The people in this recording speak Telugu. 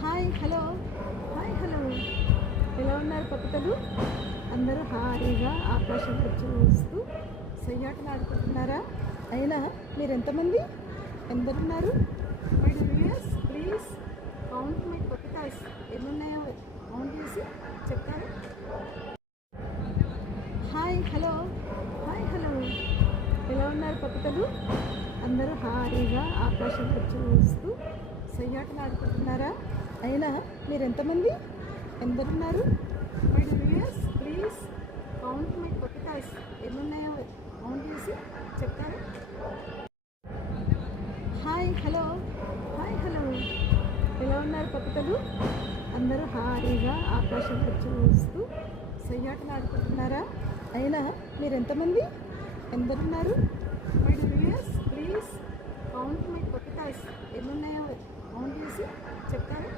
హాయ్ హలో హాయ్ హలో ఎలా ఉన్నారు పక్కతలు? అందరూ హాయిగా ఆకాశంలో చూస్తూ సయ్యాటలు ఆడుకుంటున్నారా? అయినా మీరు ఎంతమంది ఎందరున్నారు? My viewers please count my పక్కతాస్ ఎన్నున్నాయో కౌంట్ చేసి చెప్తారు. హాయ్ హలో హాయ్ హలో ఎలా ఉన్నారు పక్కతలు? అందరూ హాయిగా ఆకాశంలో చూస్తూ సయ్యాటలు ఆడుకుంటున్నారా? అయినా మీరు ఎంతమంది ఎందరున్నారు? My viewers please count my పక్కతాస్ ఎన్నున్నాయో కౌంట్ చేసి చెప్తారు. హాయ్ హలో హాయ్ హలో ఎలా ఉన్నారు పక్కతలు? అందరూ హాయిగా ఆకాశంలో చూస్తూ సయ్యాటలు ఆడుకుంటున్నారా? అయినా మీరు ఎంతమంది ఎందరున్నారు? My viewers please count my పక్కతాస్ ఎన్నున్నాయో కౌంట్ చేసి చెప్తారు.